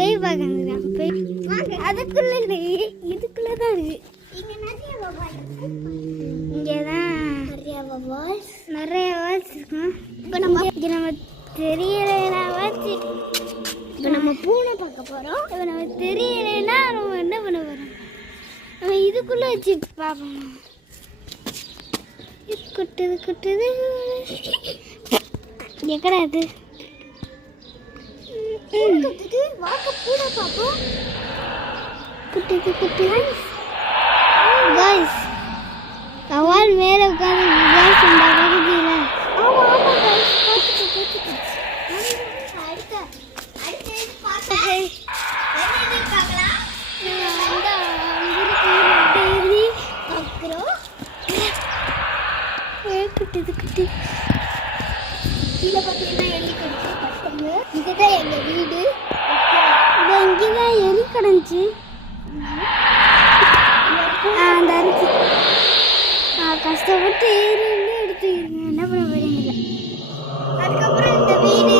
பேய் பார்க்க பேய் அதுக்குள்ள இல்லை, இதுக்குள்ள தான் இருக்கு. இங்கே தான் நிறைய வாட்ச் இருக்கும். இப்போ நம்ம தெரியலைன்னா வாட்ச். இப்போ நம்ம பூனை பார்க்க போகிறோம். இப்போ நம்ம தெரியலைன்னா நம்ம என்ன பண்ண போகிறோம், நம்ம இதுக்குள்ளே வச்சு பார்ப்போம். குட்டுது குட்டுது எக்கடா அது வாக்க பூனை பார்ப்போம். குட்டுது குட்டுது காய்ஸ், கவால் மேலே உட்காந்து காய்ஸ் இந்த பகுதியில். ஆமாம் ஆமாம் காய்ஸ், பார்த்துட்டு குட்டுது குட்டி கீழே பார்த்தீங்கன்னா எலி கிடச்சி பசங்க. இதுதான் எங்கள் வீடு. இங்கே தான் எலி கிடந்துச்சு. அந்த அரிசி கஷ்டப்பட்டு ஏறி எடுத்துக்கிறேன். என்ன பண்ண போறீங்க. அதுக்கப்புறம் இந்த வீடு